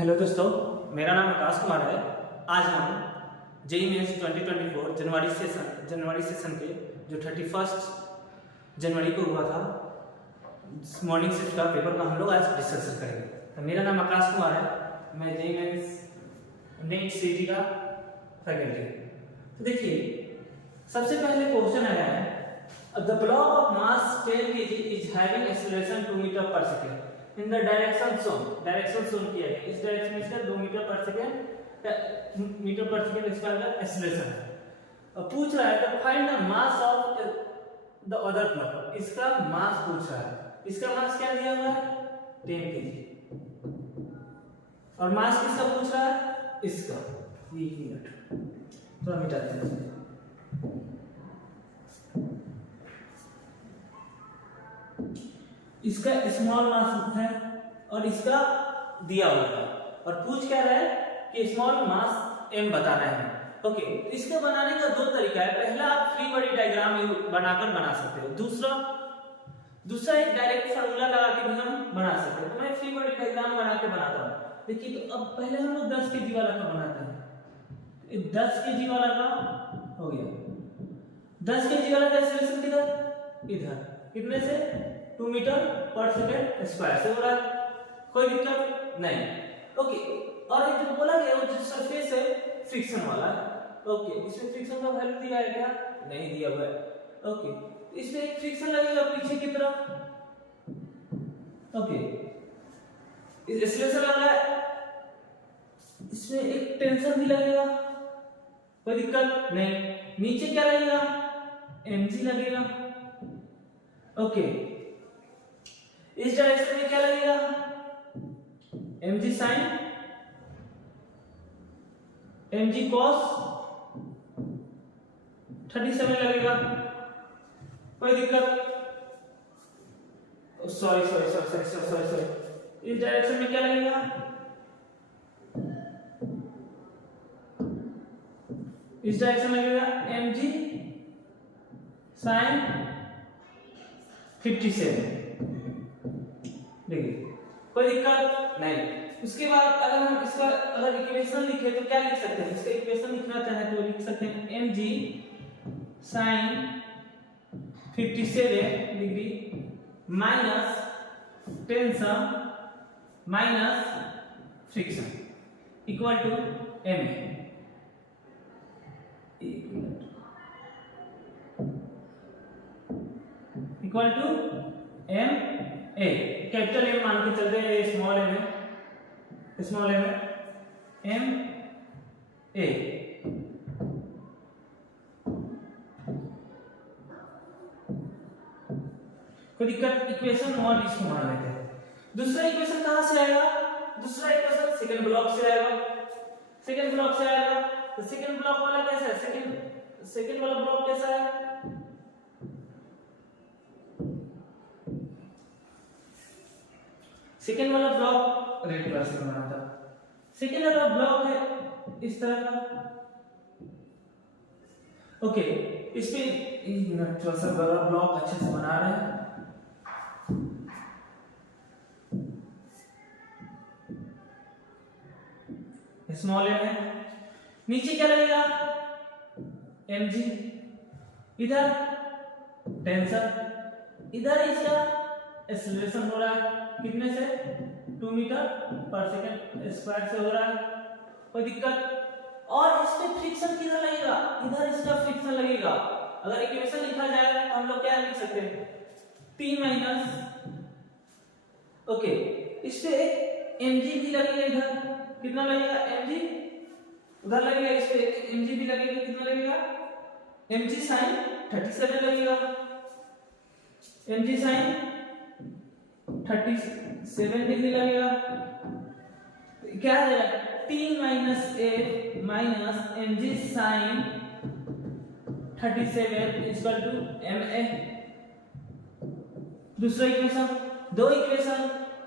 Hello दोस्तों, मेरा नाम आकाश कुमार है। आज हम जेईई मेंस 2024 जनवरी सेशन के जो 31 जनवरी को हुआ था मॉर्निंग शिफ्ट का पेपर का हम लोग आज डिस्कशन करेंगे। तो मेरा नाम आकाश कुमार है, मैं जेईई मेंस नेट सीटी का फैकल्टी। तो देखिए, सबसे पहले क्वेश्चन आया है, the block of mass 10 kg is having acceleration 2 metre per second in the direction shown किया है। इस डायरेक्शन में इसका 2 मीटर पर सेकेंड इसका एक्सेलरेशन है। और पूछ रहा है find the mass of the other block. इसका मास पूछ रहा है। इसका मास क्या दिया हुआ है? 10 kg। और मास किसका पूछ रहा है? इसका। 1 मिनट थोड़ा मिटा देते हैं। इसका स्मॉल मास है और इसका दिया हुआ है। और पूछ क्या रहा है कि स्मॉल मास m बताना है। ओके, इसके बनाने का दो तरीका है। पहला, आप फ्री बॉडी डायग्राम बनाकर बना सकते हो। दूसरा एक डायरेक्ट फार्मूला लगा के भी हम बना सकते हैं। तो मैं फ्री बॉडी डायग्राम बना के बनाता हूँ। देखिए, तो अब पहले हम लोग 10 kg वाला का बनाते हैं। 10 kg वाला का हो गया। 10 kg वाला का एक्सेलरेशन किधर? इधर। कितने से? 2 मीटर पर सेकेंड स्क्वायर से हो रहा है। कोई दिक्कत नहीं। ओके, और ये जो बोला गया वो जो सरफेस है फ्रिक्शन वाला है। ओके, इसमें फ्रिक्शन का वैल्यू दिया है क्या? नहीं दिया हुआ है। ओके, इसमें एक फ्रिक्शन लगेगा पीछे की तरफ। ओके, इस एक्सेलरेशन लग रहा है, इसमें एक टेंशन भी लगेगा। कोई दिक्कत नहीं। नीचे क्या लगेगा? mg लगेगा। ओके, इस डायरेक्शन में क्या लगेगा? mg साइन mg cos 37 लगेगा। कोई दिक्कत? सॉरी, इस डायरेक्शन में क्या लगेगा? इस डायरेक्शन में लगेगा mg साइन 57। देखिए, कोई दिक्कत नहीं। उसके बाद अगर हम इसका इक्वेशन लिखे तो क्या लिख सकते हैं? इसका इक्वेशन लिखना चाहे तो लिख सकते हैं mg sin 57 degree minus tension minus friction equal to ma। Equal to m a. Capital M मान के चलते हैं, स्मॉल एम है एम ए। कोई दिक्कत? इक्वेशन 1 इसको मान लेते हैं। दूसरा इक्वेशन कहां से आएगा? दूसरा इक्वेशन सेकंड ब्लॉक से आएगा। तो सेकंड ब्लॉक वाला कैसा है? सेकंड वाला ब्लॉक कैसा है? सेकेंड वाला ब्लॉक रेड कलर से बना था। सेकेंड वाला ब्लॉक है इस तरह का। ओके, इस पे थोड़ा सा बड़ा ब्लॉक अच्छे से बना रहे हैं। स्मॉल एम है। नीचे क्या लगेगा? mg। इधर टेंशन, इधर इसका एक्सेलरेशन हो रहा है। कितने से? 2 मीटर पर सेकेंड स्क्वायर से हो रहा है। कोई दिक्कत? और इस पे फ्रिक्शन किधर लगेगा? इधर इसका फ्रिक्शन लगेगा। अगर इक्वेशन लिखा जाए तो हम लोग क्या लिख सकते हैं? P minus. ओके, इस पे mg भी लगेगा। इधर कितना लगेगा? mg। उधर लगेगा, इस पे mg भी लगेगा। कितना लगेगा? mg साइन 37 लगेगा। mg साइन 37 डिग्री लगेगा। क्या है? t minus a minus mg sine 37 equal to ma। दूसरा इक्वेशन, दो इक्वेशन।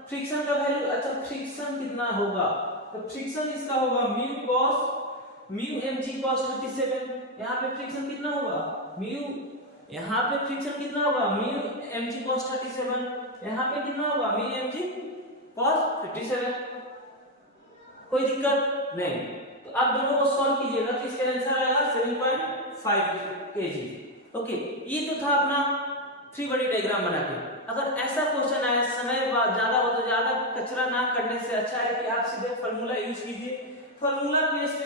फ्रिक्शन का वैल्यू, अच्छा फ्रिक्शन कितना होगा? तो फ्रिक्शन इसका होगा म्यू mg cos 37। यहाँ पे फ्रिक्शन कितना होगा? यहाँ पे फ्रिक्शन कितना होगा? Mu mg cos 37। यहाँ पे कितना होगा? Mu mg cos 57। कोई दिक्कत नहीं। तो आप दोनों को सॉल्व कीजिएगा तो इसका आंसर आएगा 7.5 kg। ओके, ये तो था अपना फ्री बॉडी डायग्राम बना के। अगर ऐसा क्वेश्चन आए समय ज्यादा हो तो ज्यादा कचरा ना करने से अच्छा है कि आप सीधे फार्मूला यूज कीजिए। फार्मूला प्लेस पे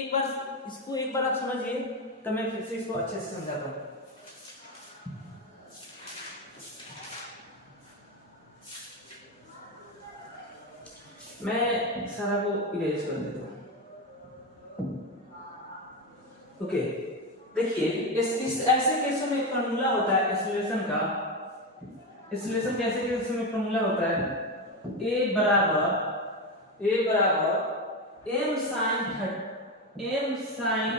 एक बार इसको एक बार आप समझिए, तब मैं फिर से इसको अच्छे से समझाता हूँ। मैं सारा को इरेज कर देता हूँ। ओके, देखिए इस ऐसे केसों में फार्मूला होता है एक्सेलरेशन का। एक्सेलरेशन के ऐसे केसों में फार्मूला होता है a बराबर m sin 57 m sin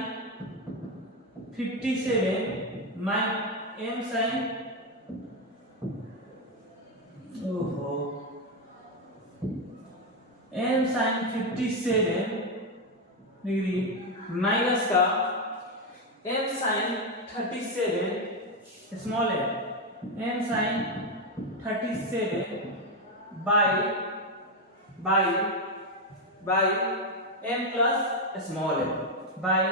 m sin 57 degree minus का m sin 37 small m sin 37 by m plus small by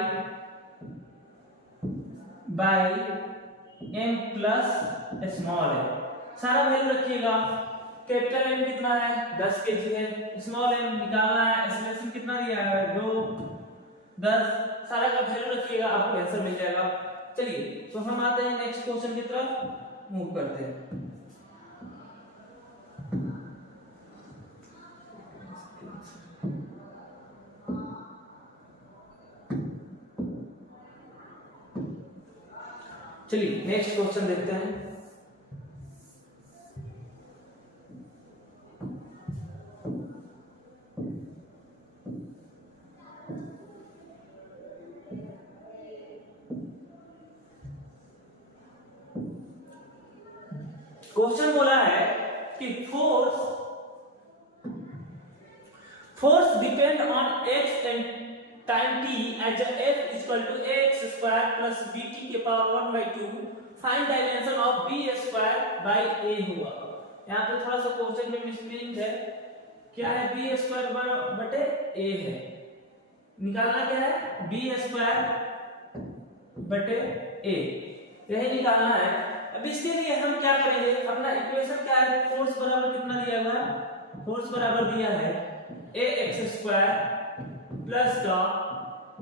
m plus small सारा वैल्यू रखिएगा। कैपिटल M कितना है 10 kg है, स्मॉल m निकालना है, एक्सेलरेशन कितना दिया है 2 10, सारा का वैल्यू रखिएगा, आपको आंसर मिल जाएगा। चलिए तो हम आते हैं नेक्स्ट क्वेश्चन की तरफ, मूव करते हैं। चलिए नेक्स्ट क्वेश्चन देखते हैं। क्वेश्चन बोला है कि force depend on x and time t as f equal to x square plus bt के power 1/2, find dimension of b square by a हुआ। यहाँ पे थोड़ा सा क्वेश्चन में मिसप्रिंट है, क्या है b स्क्वायर बटे a है, निकालना क्या है b स्क्वायर बटे a, यही निकालना है। अब इसके लिए हम क्या करेंगे, अपना इक्वेशन क्या है, फोर्स बराबर कितना दिया हुआ है, फोर्स बराबर दिया है ax स्क्वायर प्लस का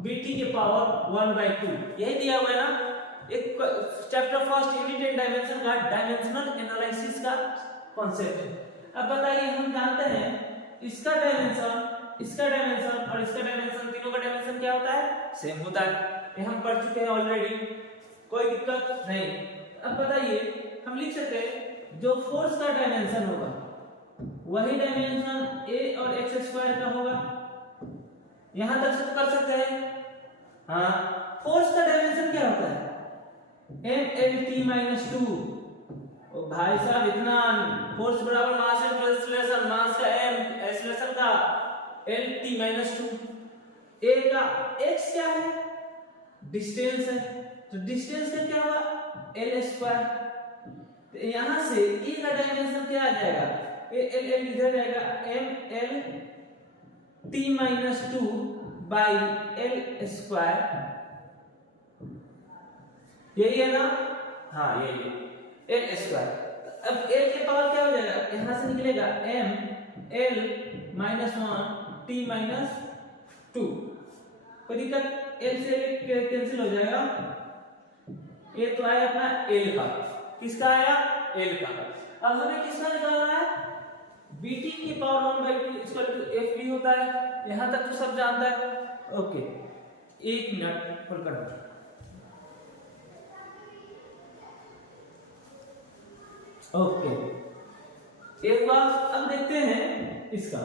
bt के पावर 1/2, यही दिया हुआ है ना। एक chapter first unit and dimension का डायमेंशनल एनालिसिस का कॉन्सेप्ट है। अब बताइए, हम जानते हैं इसका डायमेंशन और इसका डायमेंशन, तीनों का डायमेंशन क्या होता है, सेम होता है, ये हम पढ़ चुके हैं ऑलरेडी, कोई दिक्कत नहीं। अब बताइए, हम लिख सकते हैं जो फोर्स का डायमेंशन होगा वही डायमेंशन a और x स्क्वायर का होगा, यहां तक से तो कर सकते हैं। हाँ, फोर्स का डायमेंशन क्या होता है mlt-2। ओ भाई साहब, इतना फोर्स बराबर मास इंटू एक्सीलरेशन, मास का m, एक्सीलरेशन का lt-2, a का x क्या है, डिस्टेंस है, तो डिस्टेंस का क्या होगा l स्क्वायर। तो यहां से e का डायमेंशन क्या आ जाएगा, l इधर जाएगा mlt-2 बाई l स्क्वायर, यही है ना, हाँ यही है l स्क्वायर। अब l के पावर क्या हो जाएगा, यहां से निकलेगा m l -1 t -2, कोई दिक्कत, l से l कैंसिल हो जाएगा, ये तो आया अपना l का, किसका आया l का। अब हमें किसका निकालना है, bt की पावर 1/2 इक्वल टू fb होता है, यहां तक तो सब जानता है। ओके, एक मिनट होल्ड कर। ओके, एक बार अब देखते हैं इसका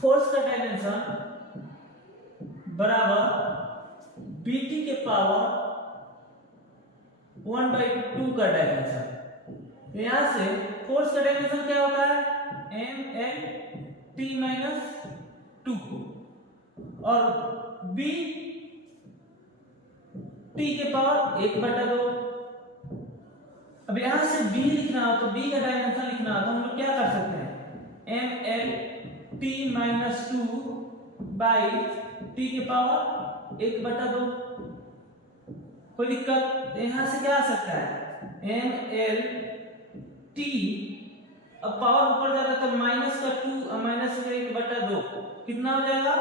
फोर्स का डायमेंशन बराबर bt के पावर 1/2 का डायमेंशन। यहां से फोर्स का डायमेंशन क्या होता है mlt-2 और b t के पावर 1/2। अब यहां से b लिखना हो तो b का डायमेंशन लिखना हो तो हम लोग क्या कर सकते हैं, ml t minus 2 by T के पावर 1/2। कोई दिक्कत? यहां से क्या आ सकता है ml t, अब पावर ऊपर जा रहा है तो माइनस का 2 माइनस का 1/2 कितना हो जाएगा?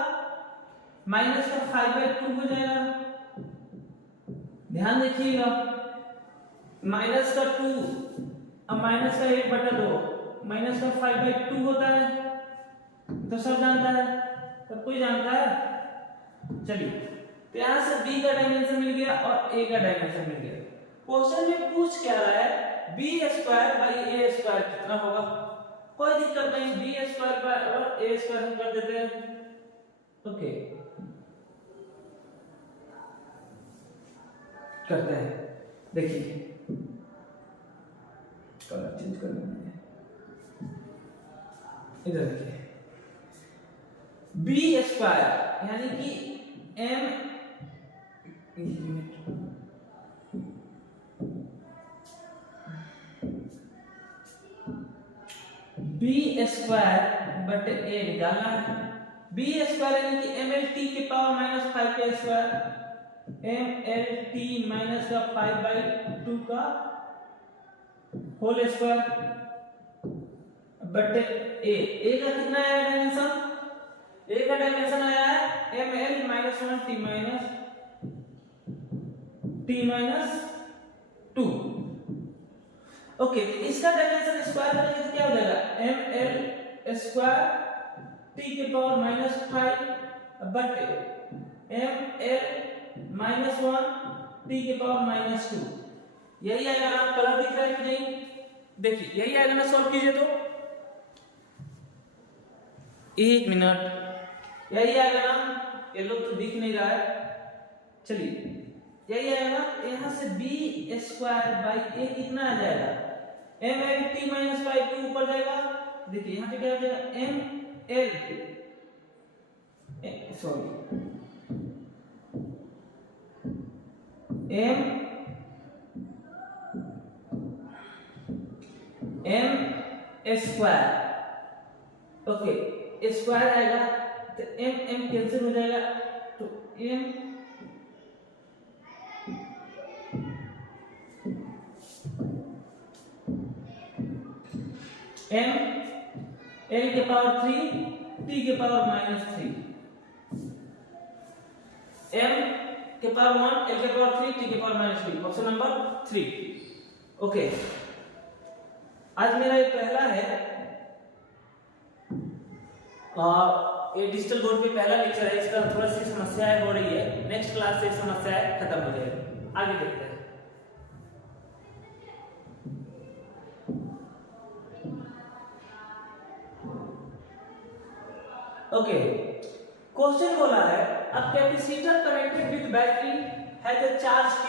माइनस का 5/2 हो जाएगा। ध्यान देखिएगा, माइनस का 2 अब माइनस का 1/2 माइनस का 5/2 होता है, तो सब जानता है, सब कोई जानता है। चलिए, तो यहां से b का डायमेंशन मिल गया और a का डायमेंशन मिल गया। क्वेश्चन में पूछ क्या रहा है b² बाई a² कितना होगा? कोई दिक्कत नहीं, b² और a² हम कर देते हैं। ओके, करते हैं। देखिए, कलर चेंज कर लेंगे। इधर देखिए, b² यानी कि m b² बटे a निकालना है। b² यानी कि mlt के पावर माइनस 5 का स्क्वायर, mlt माइनस का 5/2 का होल स्क्वायर बटे a का कितना आया डायमेंशन? a का डायमेंशन आया है ml minus 1 t minus 2। Okay, इसका डायमेंशन स्क्वायर करेंगे तो क्या हो जाएगा ml स्क्वायर t के पावर माइनस 5 बटे ml माइनस 1 t के पावर माइनस 2। यही आएगा ना? कलर दिख रहा है कि नहीं? देखिए, यही आएगा ना? सॉल्व कीजिए तो, एक मिनट, यही आएगा ना? ये लोग तो दिख नहीं रहा है। चलिए, यही आएगा। यहां से b² बाई a कितना आ जाएगा? ml t माइनस 5 ऊपर जाएगा। देखिए यहां पे क्या हो जाएगा ml sorry m square. Okay, square आएगा तो m कैंसिल हो जाएगा, तो m l के पावर 3 t के पावर माइनस 3, m के पावर 1 l के पावर 3 t के power minus 3, option number 3। Okay, आज मेरा ये पहला है ये डिजिटल बोर्ड पे पहला लेक्चर है। इसका थोड़ा सी समस्याएं हो रही है, नेक्स्ट क्लास से समस्याएं खत्म हो जाएगी। आगे देखते हैं। ओके, क्वेश्चन बोला है a capacitor connected with battery has a charge Q।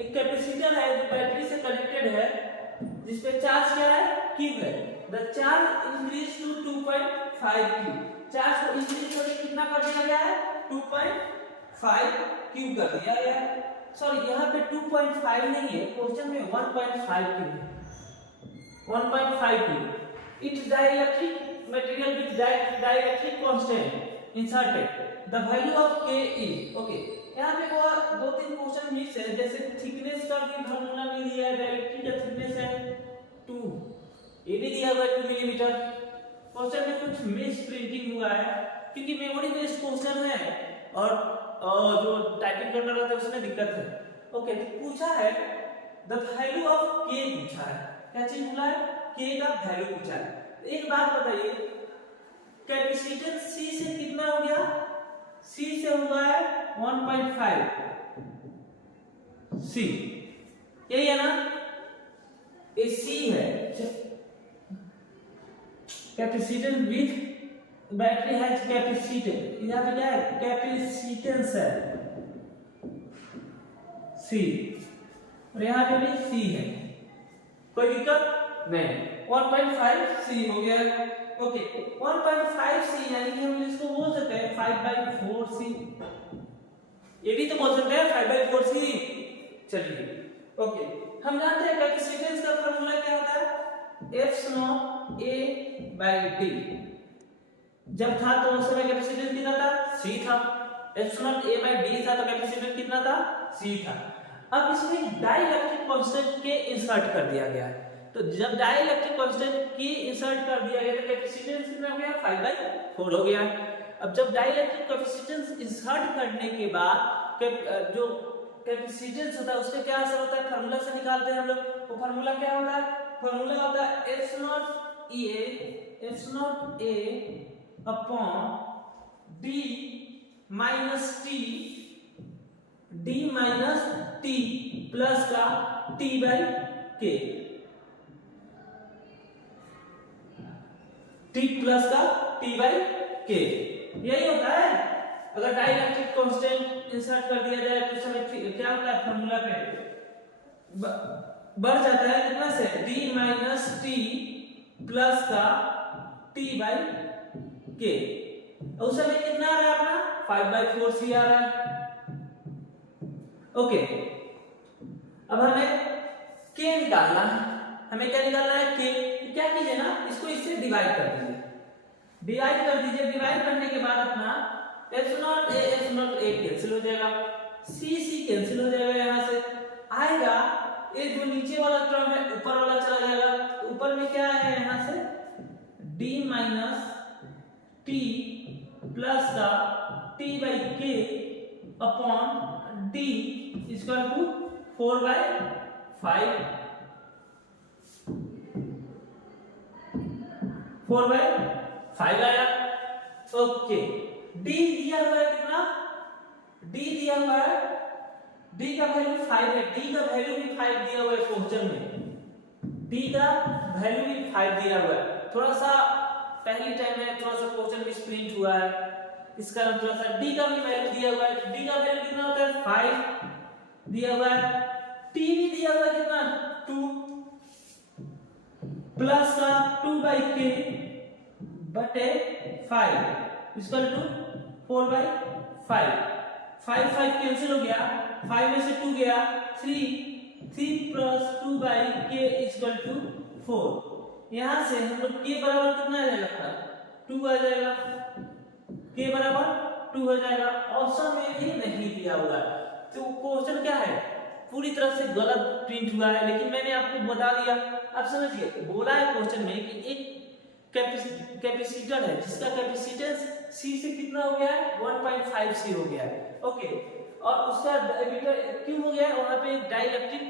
एक कैपेसिटर है जो बैटरी से कनेक्टेड है, जिस पे चार्ज क्या है? Q है। The charge increase to 2.5 Q। Charge को इंक्रीज करके कितना कर दिया गया है? 2.5 Q कर दिया गया है। सॉरी, यहाँ पे 2.5 नहीं है, क्वेश्चन में 1.5 Q है। 1.5 Q। Its dielectric material with dielectric constant inserted. The value of K is okay। यहाँ पे वो 2-3 क्वेश्चन मिस है, जैसे थिकनेस का भी फार्मूला नहीं दिया है, डायरेक्टली का थिकनेस है 2, ये भी दिया हुआ है 2 मिलीमीटर। क्वेश्चन में कुछ मिस प्रिंटिंग हुआ है क्योंकि मेमोरी बेस्ड क्वेश्चन है और जो टाइपिंग करना रहता है उसमें दिक्कत है। ओके, तो पूछा है द वैल्यू ऑफ K पूछा है। क्या चीज बोला है? K का वैल्यू पूछा है। एक बात बताइए, कैपेसिटेंस C से कितना हो गया? C से हुआ है 1.5 C, यही है ना? ये C है। Capacitance with battery has capacitance, यहाँ पे क्या है? कैपेसिटेंस है C, और यहाँ पे भी C है। कोई दिक्कत नहीं, 1.5 C हो गया। ओके, 1.5 C यानी कि हम इसको बोल सकते हैं 5/4 C, ये भी तो बोल सकते हैं 5/4 C। चलिए, ओके, हम जानते हैं कैपेसिटेंस का फार्मूला क्या होता है? Epsilon A by D. जब था तो उस समय कैपेसिटेंस कितना था, सी था। एप्सिलॉन ए बाई डी था तो कैपेसिटेंस कितना था, सी था। अब इसमें डाइलेक्ट्रिक कांस्टेंट के इंसर्ट कर दिया गया है, तो जब डाइलेक्ट्रिक कांस्टेंट की इंसर्ट कर दिया गया तो कैपेसिटेंस कितना हो गया, 5/4 हो गया। अब जब डाइलेक्ट्रिक कैपेसिटेंस इंसर्ट करने के बाद जो कैपेसिटेंस होता है उसका क्या असर होता है, फार्मूला से निकालते हैं हम लोग। वो फार्मूला क्या होता है, फार्मूला होता है epsilon a upon d minus t plus का t by k, t plus का टी बाई के, यही होता है। अगर डाइलेक्ट्रिक कांस्टेंट इंसर्ट कर दिया जाए तो समय क्या होता है, फार्मूला पे बढ़ जाता है कितना से, डी माइनस टी प्लस का टी बाई के। उस समय कितना आ रहा है अपना, 5/4 सी आ रहा है। ओके, अब हमें के निकालना है। हमें क्या निकालना है, के। क्या कीजिए ना, इसको इससे डिवाइड कर दीजिए, डिवाइड कर दीजिए। डिवाइड करने के बाद अपना एप्सिलॉन ए कैंसिल हो जाएगा, सी कैंसिल हो जाएगा, यहां से आएगा ये जो नीचे वाला टर्म है ऊपर वाला चला जाएगा। ऊपर में क्या है, यहां से डी माइनस टी प्लस का टी बाई के अपॉन डी इक्वल टू 4/5 आया। ओके, डी दिया हुआ है कितना, डी दिया हुआ है, डी का वैल्यू 5 है, डी का वैल्यू भी 5 दिया हुआ है क्वेश्चन में, डी का वैल्यू भी 5 दिया हुआ है। थोड़ा सा पहली टाइम में थोड़ा सा क्वेश्चन मिस प्रिंट हुआ है, इसका थोड़ा सा डी का भी वैल्यू दिया हुआ है। डी का वैल्यू कितना होता है, 5 दिया हुआ है। टी भी दिया हुआ है कितना, 2 प्लस का 2/k बटे 5 इक्वल टू 4/5। 5 कैंसिल हो गया, 5 में से 2 गया, 3 प्लस 2/k इक्वल टू 4। यहां से हम लोग k बराबर कितना आ जाएगा, 2 आ जाएगा, k बराबर 2 हो जाएगा। ऑप्शन में भी नहीं दिया हुआ है, तो क्वेश्चन क्या है, पूरी तरह से गलत प्रिंट हुआ है, लेकिन मैंने आपको बता दिया। आप समझिए, बोला है क्वेश्चन में कि एक कैपेसिटर है जिसका कैपेसिटेंस C से कितना हो गया है, 1.5 C हो गया है। ओके, और उसका डायमीटर क्यों हो गया है, वहां पे डाइलेक्ट्रिक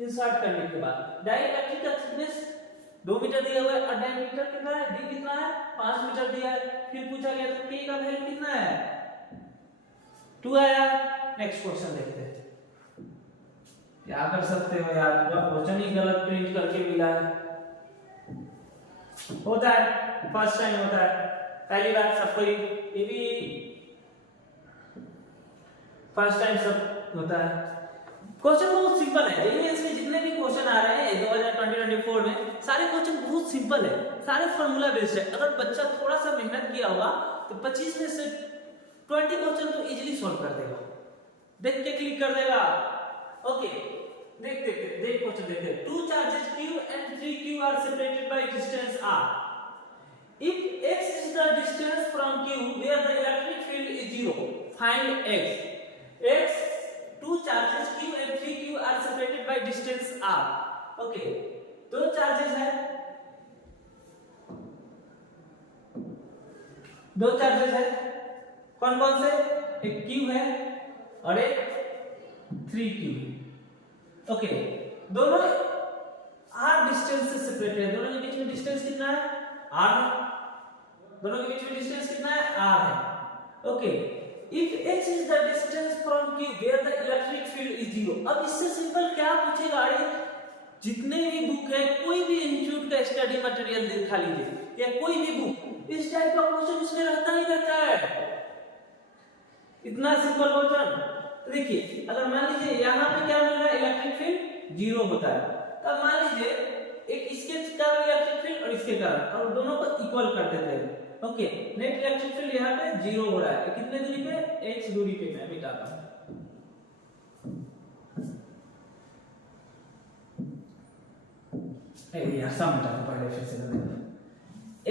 इंसर्ट करने के बाद डाइलेक्ट्रिक का थिकनेस 2 मीटर दिया हुआ है और डायमीटर कितना है, d कितना है, 5 मीटर दिया है। फिर पूछा गया तो k का वैल्यू कितना है, 2 आया। नेक्स्ट क्वेश्चन देखते हैं। क्या कर सकते हो यार, पूरा क्वेश्चन ही गलत प्रिंट करके मिला है। होता है, फर्स्ट टाइम होता है, पहली बार सबको, ये भी फर्स्ट टाइम सब होता है। क्वेश्चन बहुत सिंपल है, जेईई में जितने भी क्वेश्चन आ रहे हैं 2020-24 में, सारे क्वेश्चन बहुत सिंपल है, सारे फार्मूला बेस्ड है। अगर बच्चा थोड़ा सा मेहनत किया होगा तो 25 में से 20 क्वेश्चन तो इजीली सॉल्व कर देगा, देख के क्लिक कर देगा। ओके, देखते क्वेश्चन देखते। 2 charges q and 3q are separated by distance r. If x is the distance from q where the electric field is 0, find x. 2 charges q and 3q are separated by distance r. Okay, 2 charges है, 2 charges है, कौन से, एक q है और एक 3q है। Okay, दोनों r डिस्टेंस से सेपरेटेड है, दोनों के बीच में डिस्टेंस कितना है, r है, दोनों के बीच में डिस्टेंस कितना है, r है। Okay, if x is the distance from q where the electric field is 0। अब इससे सिंपल क्या पूछेगा, जितने भी बुक है, कोई भी इंस्टीट्यूट का स्टडी मटेरियल दिखा लीजिए या कोई भी बुक, इस टाइप का क्वेश्चन उसमें रहता ही रहता है, इतना सिंपल क्वेश्चन। देखिए, अगर मान लीजिए यहाँ पे क्या मिल रहा है, इलेक्ट्रिक फील्ड 0 होता है, तब मान लीजिए एक इसके कारण इलेक्ट्रिक फील्ड और इसके कारण, और दोनों को इक्वल कर देते हैं। ओके, नेट इलेक्ट्रिक फील्ड यहाँ पे 0 हो रहा है, कितने दूरी पे, x दूरी पे मैं मिटाता हूँ। यार सम मिटा दो पहले, फिर से कर देंगे।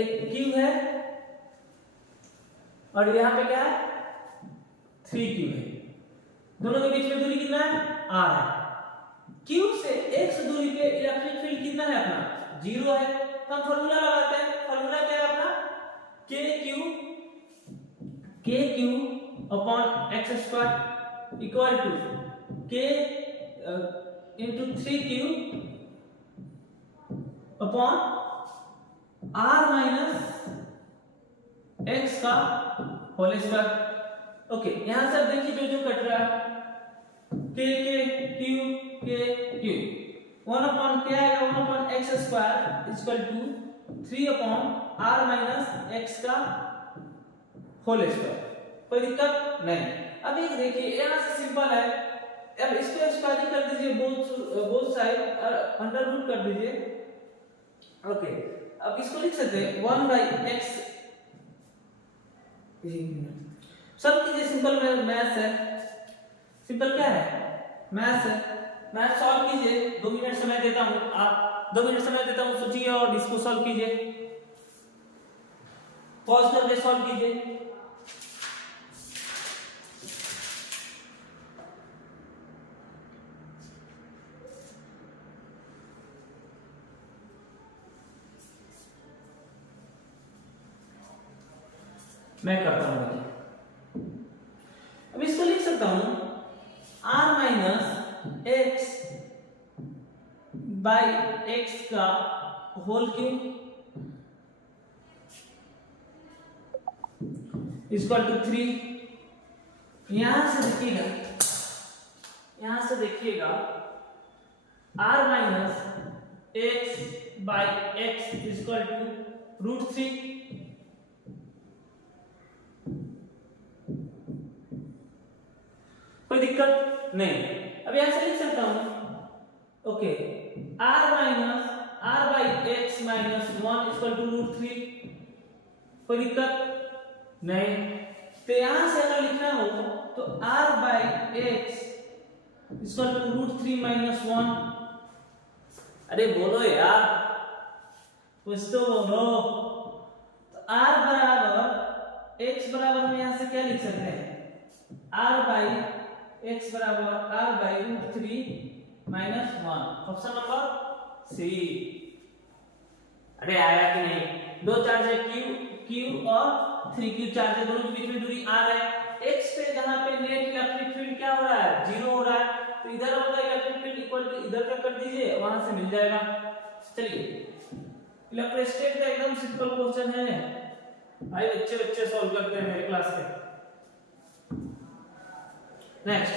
एक क्यू है और यहाँ पे क्या है 3q है, दोनों के बीच में दूरी कितना है r है। q से x दूरी पे इलेक्ट्रिक फील्ड कितना है अपना 0 है, तो हम फॉर्मूला लगाते हैं। फॉर्मूला क्या है अपना kq upon x square equal to k into 3q upon r minus x का होल स्क्वायर। ओके, यहां से देखिए जो जो कट रहा है k q 1 अपॉन क्या आएगा 1 upon x square equal to 3 upon r minus x का होल स्क्वायर। कोई दिक्कत नहीं। अब एक देखिए यहां से सिंपल है, अब इसको स्क्वायरिंग कर दीजिए बोथ साइड और अंडर रूट कर दीजिए। ओके, अब इसको लिख सकते हैं 1/x। सब कीजिए, सिंपल मैथ्स है, सिंपल क्या है मैथ्स है। मैथ सॉल्व कीजिए, 2 मिनट समय देता हूं, आप 2 मिनट समय देता हूं, सोचिए और इसको सॉल्व कीजिए, पॉज करके सॉल्व कीजिए। मैं करता हूं, देखिए अब इसको लिख सकता हूं r minus x by x का होल क्यूब इक्वल टू 3। यहां से देखिएगा r minus x by x equal to √3। कोई दिक्कत नहीं। अब यहां से लिख सकता हूं okay r by x minus 1 equal to √3। कोई दिक्कत नहीं। तो यहां से अगर लिखना हो तो r by x equal to √3 minus 1। अरे बोलो यार, कुछ तो बोलो। तो r बराबर x बराबर हम यहां से क्या लिख सकते हैं r बाई x बराबर r by √3 minus 1। Option number C. अरे आया कि नहीं? दो चार्ज है q और 3q चार्ज है, दोनों के बीच में दूरी r है। x पे जहां पे नेट इलेक्ट्रिक फील्ड क्या हो रहा है 0 हो रहा है, तो इधर होगा इलेक्ट्रिक फील्ड इक्वल टू इधर का कर दीजिए, वहां से मिल जाएगा। चलिए, इलेक्ट्रोस्टैटिक का एकदम सिंपल क्वेश्चन है भाई, बच्चे सॉल्व करते हैं मेरे क्लास के। नेक्स्ट,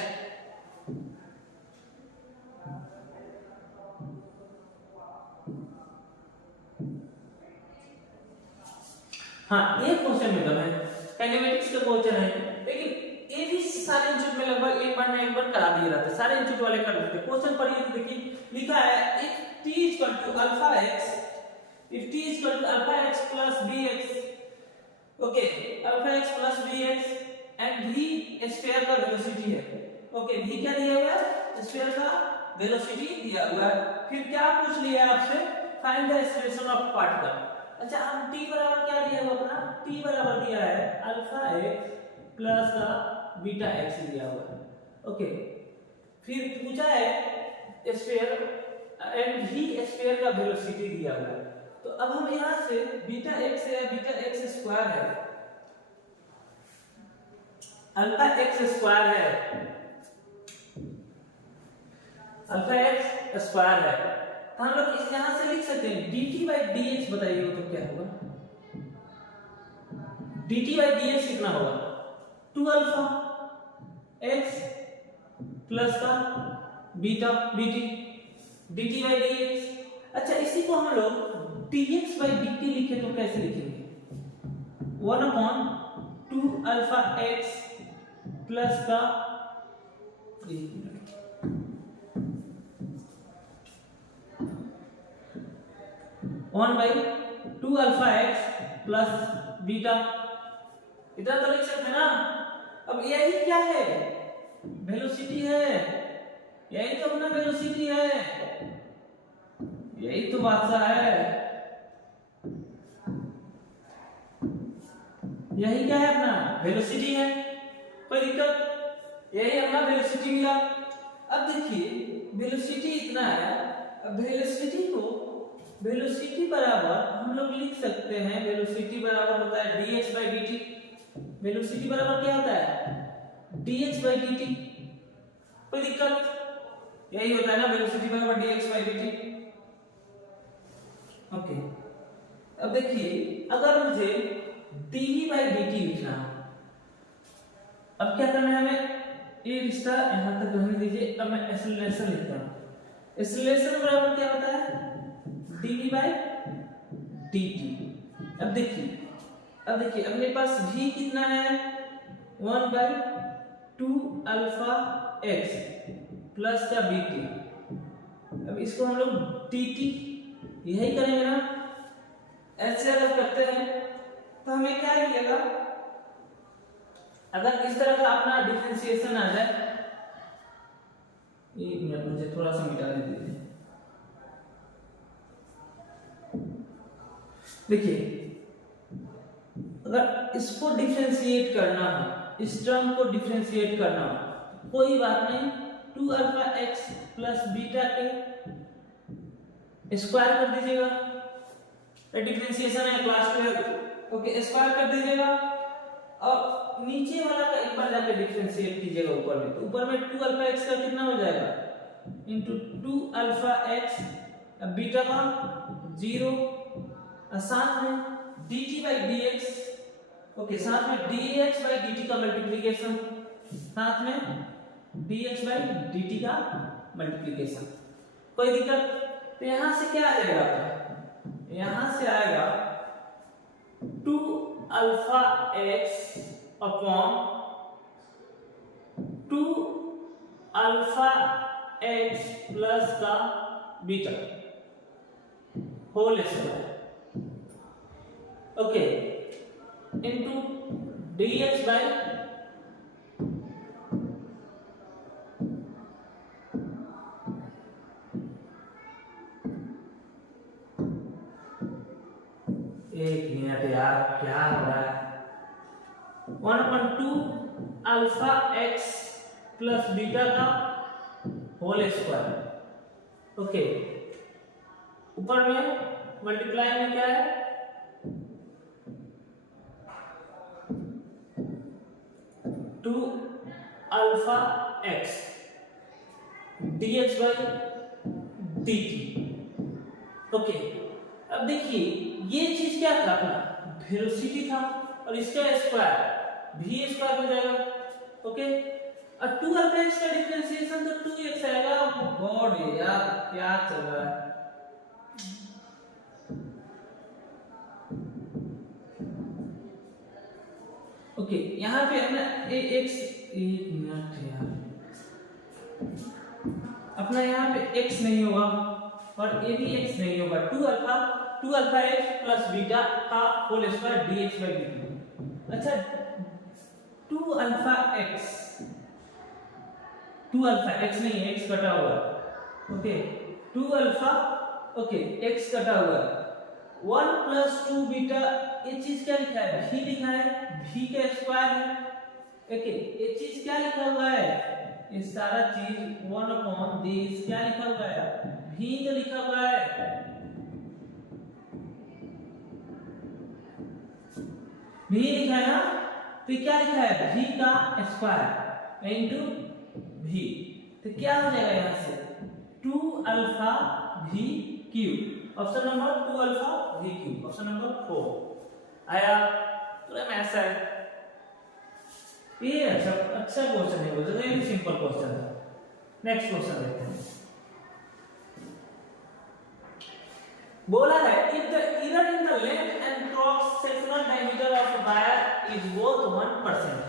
हाँ एक क्वेश्चन में है काइनेमेटिक्स का क्वेश्चन है, लेकिन ये भी सारे इंस्टीट्यूट में लगभग एक बार ना एक बार करा दिए जाते हैं, सारे इंस्टीट्यूट वाले कर देते हैं। क्वेश्चन पढ़िए तो देखिए, लिखा है if t equal to alpha x plus bx, okay alpha x plus bx and v sphere का वेलोसिटी है। ओके, v क्या दिया हुआ है स्फीयर का वेलोसिटी दिया हुआ है। फिर क्या पूछ लिया आपसे, find the expression of particle. अच्छा, हम t बराबर क्या दिया हुआ अपना, t बराबर दिया है अल्फा x प्लस का बीटा x दिया हुआ है। ओके, फिर पूछा है स्फीयर एंड v स्फीयर का वेलोसिटी दिया हुआ है। तो अब हम यहां से बीटा x है, बीटा x स्क्वायर है, अल्फा x स्क्वायर है, अल्फा x स्क्वायर है, तो हम लोग इस यहां से लिख सकते हैं dt by dx। बताइए तो क्या होगा, dt by dx कितना होगा 2 अल्फा x प्लस का beta dt dt by dx। अच्छा, इसी को हम लोग dx by dt लिखे तो कैसे लिखेंगे 1/2 अल्फा x प्लस का 1/2 अल्फा x प्लस बीटा, इधर तो लिख सकते हैं ना। अब यही क्या है वेलोसिटी है, यही तो अपना वेलोसिटी है, यही तो बादशाह है, यही क्या है अपना वेलोसिटी है, कोई दिक्कत, यही अपना वेलोसिटी मिला। अब देखिए वेलोसिटी इतना है, अब वेलोसिटी बराबर हम लोग लिख सकते हैं, वेलोसिटी बराबर होता है dx by dt। वेलोसिटी बराबर क्या होता है dx by dt, कोई दिक्कत, यही होता है ना वेलोसिटी बराबर dx by dt। ओके अब देखिए अगर मुझे dv by dt लिखना है, अब क्या करना है हमें, ये रिश्ता यहां तक रहने दीजिए। अब मैं एक्सेलरेशन लिखता हूं, एक्सेलरेशन बराबर क्या होता है dv by dt। अब देखिए अपने पास v कितना है 1/2 अल्फा x प्लस का bt। अब इसको हम लोग dt यही करेंगे ना, ऐसे अगर करते हैं तो हमें क्या मिलेगा, अगर इस तरह का अपना डिफरेंशिएशन आ जाए, एक मिनट मुझे थोड़ा सा मिटाने दीजिए। देखिए अगर इसको डिफरेंशिएट करना हो, इस टर्म को डिफरेंशिएट करना हो, कोई बात नहीं, 2 अल्फा x प्लस बीटा के स्क्वायर कर दीजिएगा, डिफरेंशिएशन है क्लास 12। ओके स्क्वायर कर दीजिएगा और नीचे वाला का एक बार जाके डिफरेंशिएट कीजिएगा ऊपर में, तो ऊपर में 2 अल्फा x का कितना हो जाएगा इनटू 2 अल्फा x, अब बीटा का 0 और साथ में dt by dx, ओके साथ में dx by dt का मल्टीप्लिकेशन, साथ में dx by dt का मल्टीप्लिकेशन, कोई दिक्कत। तो यहां से क्या आ जाएगा, यहां से आएगा 2 alpha x upon 2 alpha x plus का beta whole square, okay into dx by एक मिनट यार क्या हो रहा है, 1/2 अल्फा x प्लस बीटा का होल स्क्वायर, ओके ऊपर में मल्टीप्लाई में क्या है 2 alpha x dx by dt। Okay अब देखिए ये चीज क्या था अपना वेलोसिटी था और इसका स्क्वायर v स्क्वायर हो जाएगा, ओके और 2 अल्फा x का डिफरेंशिएशन तो 2x आएगा। गॉड यार क्या चल रहा है, ओके यहाँ पे अपना x, एक मिनट यार, अपना यहाँ पे x नहीं होगा और ये भी x नहीं होगा, 2 अल्फा x प्लस बीटा का whole square dx by dt। अच्छा 2 अल्फा x नहीं x कटा हुआ, ओके 2 अल्फा, ओके x कटा हुआ, 1 प्लस 2 बीटा, ये चीज क्या लिखा है v लिखा है, v का स्क्वायर है, ओके ये चीज क्या लिखा हुआ है, ये सारा चीज 1 अपॉन दिस क्या लिखा हुआ है v तो लिखा हुआ है, v लिखा है ना, तो क्या लिखा है v का स्क्वायर इनटू v, तो क्या हो जाएगा यहां से 2 alpha v cube, option number 2 alpha v cube, option number 4 आया। पूरा मैथ्स है ये, अच्छा क्वेश्चन है, वो तो ये सिंपल क्वेश्चन था। नेक्स्ट क्वेश्चन देखते हैं, बोला है if the error in the length and cross sectional diameter of a wire is both 1%,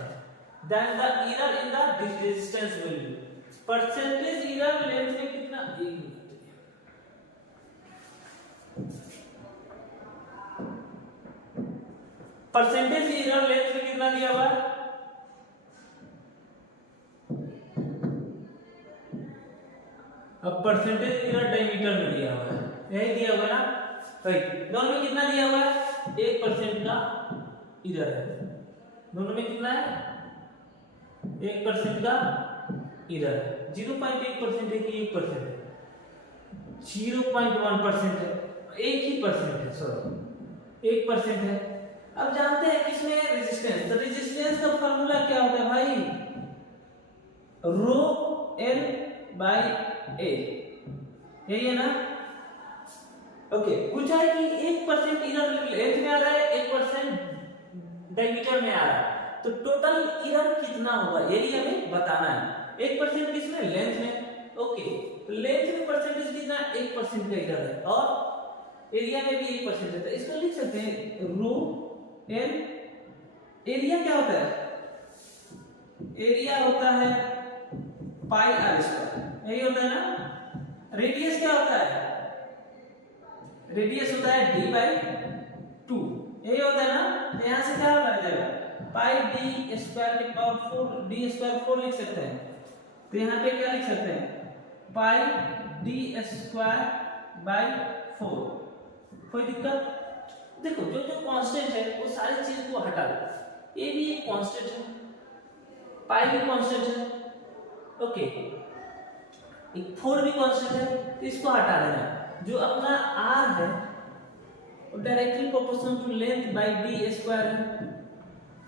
then the error in the resistance will be, percentage error length में कितना, परसेंटेज error लेंथ में कितना दिया हुआ है, अब परसेंटेज error डायमीटर में दिया हुआ है, यही दिया हुआ ना, राइट। दोनों में कितना दिया हुआ है? 1% का इधर है, दोनों में कितना है? 1% का इधर है। 0.1% है कि 1% है? 0.1% है, एक ही परसेंट है, सॉरी 1% है। अब जानते हैं किसमें रेजिस्टेंस, तो रेजिस्टेंस का फॉर्मूला क्या होता है भाई? रो एल बाई ए, यही है ना? ओके, पूछा है कि 1% इधर लेंथ में आ रहा है, 1% डायमीटर में आ रहा है, तो टोटल इधर कितना होगा यही हमें बताना है। 1% किसमें? लेंथ में। ओके, तो लेंथ में परसेंटेज कितना? 1% का इधर है, और एरिया में भी 1% है, तो इसको लिख सकते हैं रो एल। एरिया क्या होता है? एरिया होता है पाई आर स्क्वायर, यही होता है ना? रेडियस क्या होता है? रेडियस होता है d बाई 2, यही होता है ना? तो यहाँ से क्या बन जाएगा? पाई d स्क्वायर की पावर 4, d स्क्वायर 4 लिख सकते हैं, तो यहाँ पे क्या लिख सकते हैं? पाई d स्क्वायर बाई 4। कोई दिक्कत? देखो जो जो कांस्टेंट है वो सारी चीज को हटा दो, ये भी एक कांस्टेंट है, पाई भी कांस्टेंट है, ओके, एक 4 भी कांस्टेंट है, तो इसको हटा देना। जो अपना r है वो directly proportional to length by d square है,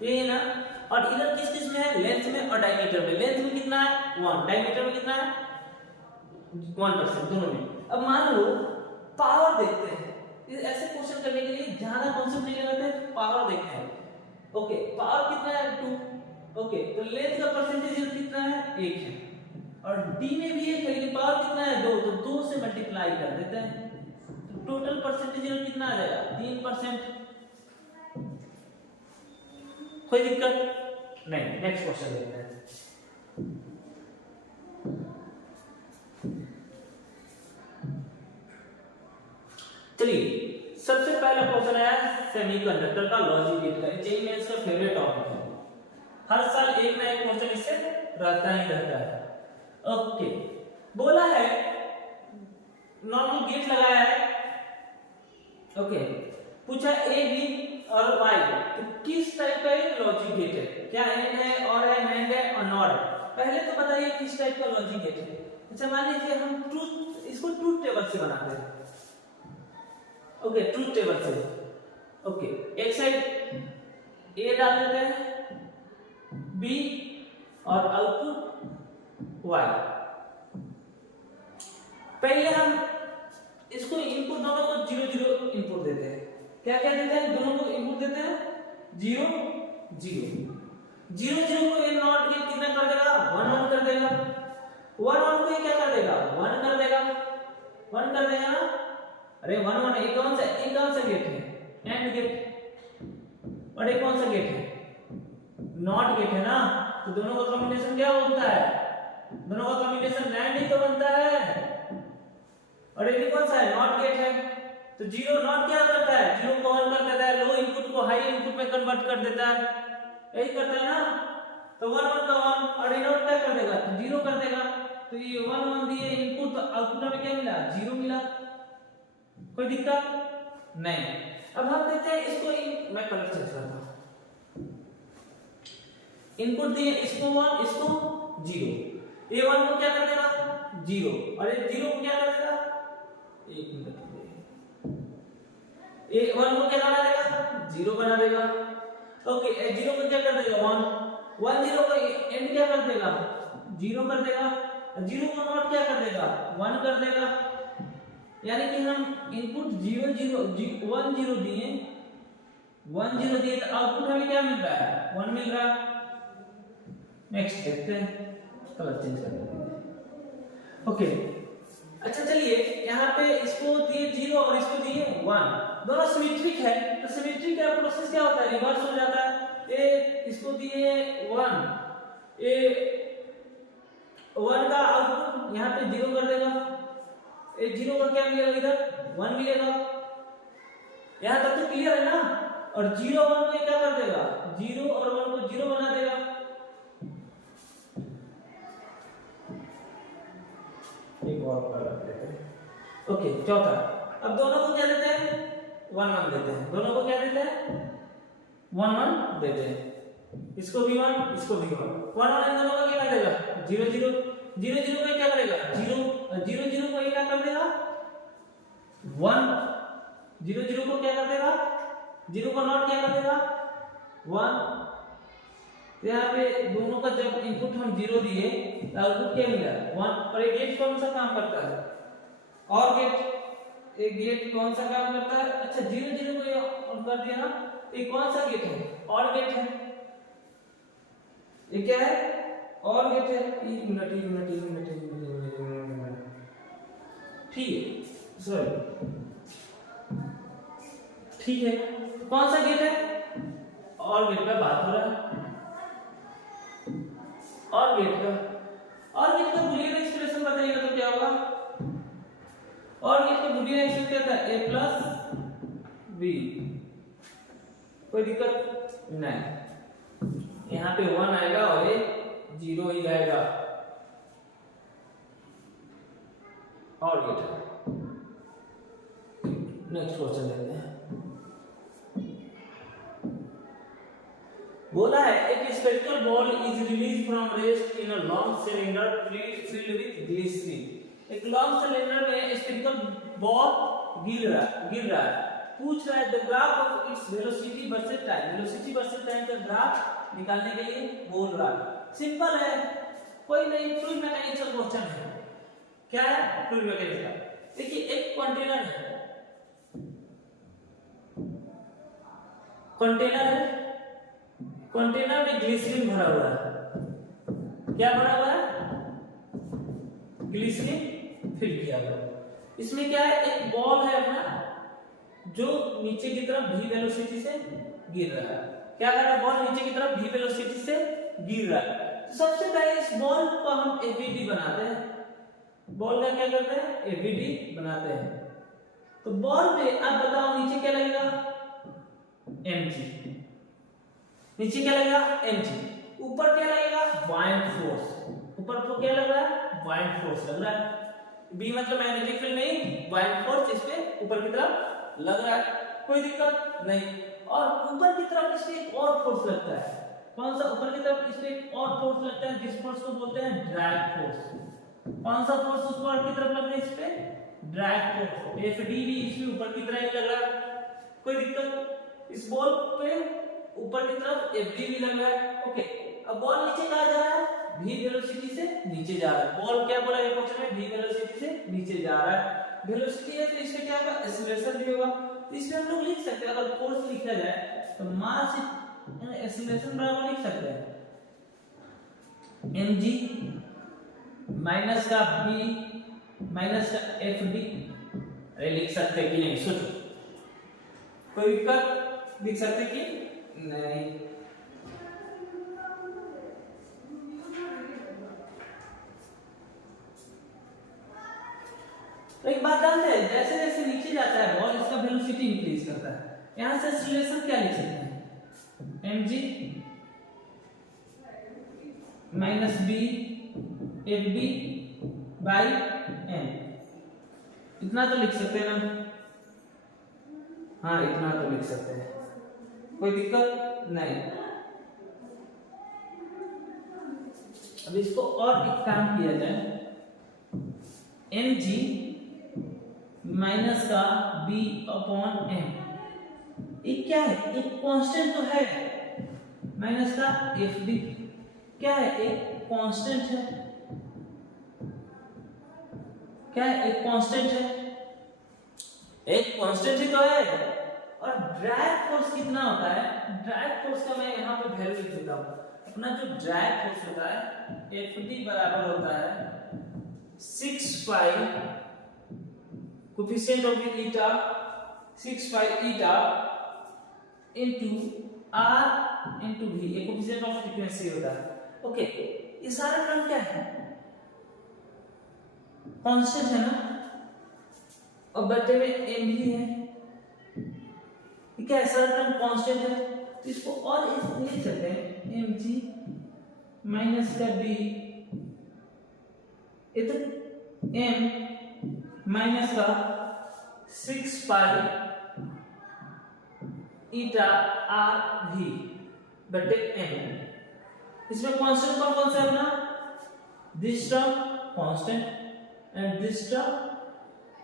ये है ना? और इधर किस किस में है? लेंथ में और डायमीटर में। लेंथ में कितना है? 1, डायमीटर में कितना है? 1%, दोनों में। अब मान लो पावर देखते हैं, ऐसे क्वेश्चन करने के लिए ज्यादा कॉन्सेप्ट नहीं लगाते, पावर देखते हैं। ओके, पावर कितना है? 2। ओके, तो लेंथ का परसेंटेज कितना है? 1 है, और d में भी 1 है, लेकिन पावर कितना है? 2, तो 2 से मल्टीप्लाई कर देते हैं, तो टोटल परसेंटेज कितना आ जाएगा? 3%। कोई दिक्कत नहीं? नेक्स्ट क्वेश्चन देखते हैं। चलिए, सबसे पहला क्वेश्चन है सेमीकंडक्टर का लॉजिक गेट का। जेईई मेंस का फेवरेट टॉपिक है, हर साल एक ना एक क्वेश्चन इससे रहता ही रहता है। ओके, बोला है नॉर्मल गेट लगाया है, ओके, पूछा ए बी और वाई, तो किस टाइप का एक लॉजिक गेट है? क्या एंड है, और है, एंड है और नॉट है? पहले तो बताइए किस टाइप का लॉजिक गेट है। अच्छा, मान लीजिए हम ट्रूथ, इसको ट्रूथ टेबल से बनाते हैं, ओके, ट्रूथ टेबल से। ओके, एक साइड ए डाल देते हैं, बी और आउटपुट वाई। पहले हम इसको इनपुट दोनों को 0 0 इनपुट देते हैं। क्या क्या देते हैं? दोनों को इनपुट देते हैं 0 0 0 0 को ये नॉट गेट कितना कर देगा? 1 1 कर देगा। 1 1 को ये क्या कर देगा? 1 कर देगा, 1 कर देगा ना? अरे 1 1 एक कौन सा गेट है? And gate. और एक कौन सा गेट है? नॉट गेट है ना? तो दोनों का कॉम्बिनेशन क्या बनता है? दोनों का कॉम्बिनेशन एंड ही तो बनता है। और ये कौन सा है? नॉट गेट है, तो 0 नॉट क्या करता है? 0 को 1 कर देता है, लो इनपुट को हाई इनपुट में कन्वर्ट कर देता है, यही करता है ना? तो 1 1 का 1, और ये नॉट क्या कर देगा? तो 0 कर देगा। तो ये 1 1 दिए इनपुट, तो आउटपुट में क्या मिला? 0 मिला। कोई दिक्कत नहीं? अब हम देखते हैं इसको, मैं कलर चेंज करता हूं। इनपुट दिए, इसको 1 इसको 0, ये 1 को क्या कर देगा? 0, और ये 0 को क्या कर देगा? एक मिनट, ये 1 को क्या बना देगा? 0 बना देगा। ओके, 0 को क्या कर देगा? 1 1 0 को एंड क्या कर देगा? 0 कर देगा। 0 को नॉट क्या कर देगा? 1 कर देगा। यानी कि हम इनपुट 0 0 1 0 दिए, 1 0 दिए, तो आउटपुट हमें क्या मिल रहा है? 1 मिल रहा है। नेक्स्ट देखते हैं, कलर चेंज कर देते हैं। ओके, अच्छा चलिए, यहाँ पे इसको दिए 0 और इसको दिए 1, दोनों सिमेट्रिक है, तो सिमेट्रिक का प्रोसेस क्या होता है? रिवर्स हो जाता है। ये इसको दिए 1, ये 1 का आउटपुट यहाँ पे 0 कर देगा, ये 0 का क्या मिलेगा? इधर 1 मिलेगा। यहाँ तक तो क्लियर है ना? और 0 1 को क्या कर देगा? 0 और 1 को 0 बना देगा। एक और कलर लेते हैं। ओके, चौथा, अब दोनों को क्या देते हैं 1 1 देते हैं, दोनों को क्या देते हैं 1 1 देते हैं, इसको भी 1 इसको भी 1 1 इन दोनों का क्या कर देगा 0 0 0 0 को क्या करेगा 0 0 0 को क्या कर देगा 1 0 0 को क्या कर देगा 0 को नॉट क्या कर देगा 1। तो यहाँ पे दोनों का जब इनपुट हम 0 दिए तो आउटपुट क्या मिला 1। और ये गेट कौन सा काम करता है और गेट, एक गेट कौन सा काम करता है, अच्छा 0 0 को ऑन कर दिया ना, ये कौन सा गेट है और गेट है, ये क्या है और गेट है। 1 मिनट ठीक है सॉरी ठीक है, कौन सा गेट है और गेट का बात हो रहा है, और गेट का बुलियन एक्सप्रेशन बताइएगा तो क्या होगा, और गेट का बुलियन एक्सप्रेशन क्या था a प्लस b, कोई दिक्कत नहीं, यहाँ पे 1 आएगा और ये 0 ही रहेगा और गेट। नेक्स्ट क्वेश्चन लेते हैं, बोला है एक spherical ball is release from rest in a long cylinder filled with glycerine. एक लॉन्ग सिलेंडर में स्फेरिकल बॉल गिर रहा है, पूछ रहा है the graph of its velocity versus time का ग्राफ निकालने के लिए बोल रहा है। सिंपल है, कोई नहीं, फ्लूइड मैकेनिक्स का क्वेश्चन है। क्या है फ्लूइड मैकेनिक्स का, देखिए एक कंटेनर है, कंटेनर में ग्लिसरीन भरा हुआ है, क्या भरा हुआ है ग्लिसरीन फिल किया हुआ है। इसमें क्या है एक बॉल है अपना जो नीचे की तरफ v वेलोसिटी से गिर रहा है, क्या कर रहा है बॉल नीचे की तरफ v वेलोसिटी से गिर रहा है। तो सबसे पहले इस बॉल को हम एवीडी बनाते हैं, बॉल का क्या करते हैं एवीडी बनाते हैं। तो बॉल पे आप बताओ नीचे क्या लगेगा mg, नीचे क्या लगेगा mg, ऊपर क्या लगेगा बाइंड फोर्स, ऊपर तो क्या लग रहा है बाइंड फोर्स लग रहा है, b मतलब मैग्नेटिक फील्ड नहीं, बाइंड फोर्स इस पे ऊपर की तरफ लग रहा है, कोई दिक्कत नहीं। और ऊपर की तरफ इस पे एक और फोर्स लगता है, कौन सा ऊपर की तरफ इस पे एक और फोर्स लगता है जिस फोर्स को बोलते हैं ड्रैग फोर्स। कौन सा फोर्स ऊपर की तरफ लग रहा है इस पे ड्रैग फोर्स, एफडी भी इसमें ऊपर की तरफ ही लग रहा है, कोई दिक्कत। इस बॉल पे ऊपर की तरफ एफडी भी लग रहा है, ओके। अब बॉल नीचे कहां जा रहा है v वेलोसिटी से नीचे जा रहा है, बॉल क्या बोला है क्वेश्चन में v वेलोसिटी से नीचे जा रहा है, वेलोसिटी है तो इसका क्या होगा एक्सीलरेशन भी होगा। तो इसमें हम लोग लिख सकते हैं, अगर फोर्स लिखा जाए तो मास एक्सीलरेशन बराबर लिख सकते हैं mg माइनस का b माइनस का fd। अरे लिख सकते हैं कि नहीं सोचो, कोई दिक्कत, लिख सकते कि नहीं। तो एक बात जानते हैं, जैसे जैसे नीचे जाता है बॉल इसका वेलोसिटी इंक्रीज करता है। यहां से एक्सीलरेशन क्या लिख सकते हैं mg minus b fb by m, इतना तो लिख सकते हैं ना, हाँ इतना तो लिख सकते हैं, कोई दिक्कत नहीं। अब इसको और एक काम किया जाए, mg माइनस का b अपॉन m, ये क्या है एक कांस्टेंट तो है, माइनस का fd क्या है एक कांस्टेंट है, क्या है एक कांस्टेंट है, एक कांस्टेंट ही तो है। और ड्रैग फोर्स कितना होता है, ड्रैग फोर्स का मैं यहाँ पे वैल्यू लिख देता हूँ। अपना जो ड्रैग फोर्स होता है एफडी बराबर होता है 6 pi coefficient of eta 6 pi eta into r into v, ये कोफिशिएंट ऑफ फ्रीक्वेंसी होता है, ओके। ये सारा टर्म क्या है कांस्टेंट है ना, और बटे में m भी है, क्या है सारा टर्म कांस्टेंट है। तो इसको और इस लिख सकते हैं mg माइनस का b, ये तो m माइनस का 6 पाई ईटा आर भी बटे एन। इसमें कांस्टेंट कौन कौन सा है अपना? This term constant and this term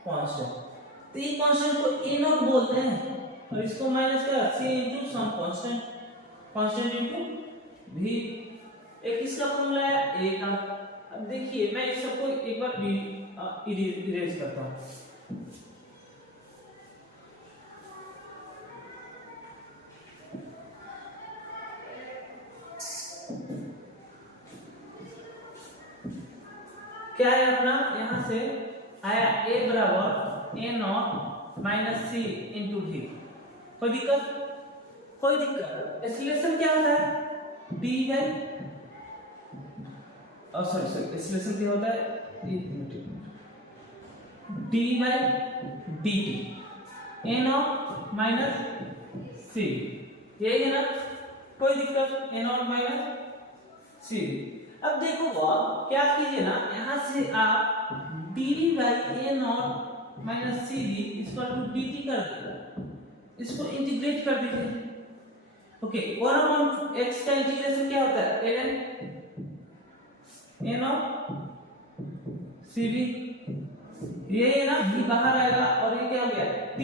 constant. तो ये कांस्टेंट को ए नॉट बोलते हैं और इसको माइनस कर c into some constant, constant into भी। एक इसका फॉर्मूला है ए का। अब देखिए मैं इस सबको एक बार भी इरेज करता हूं। क्या है अपना? यहां से आया a बराबर a not minus c into भी। कोई दिक्कत? कोई दिक्कत। एक्सीलरेशन क्या होता है? d बाई सॉरी एक्सीलरेशन क्या होता है? d by dt a not minus c, यही है ना? कोई दिक्कत? a not minus c. अब देखो क्या कीजिए ना, यहां से आप dv by a not minus c d equal to dt कर दीजिए, इसको इंटीग्रेट कर दीजिए। ओके, और हम x का इंटीग्रेशन क्या होता है? ln a not c d, ये है ना, v बाहर आएगा और ये क्या हो गया? t।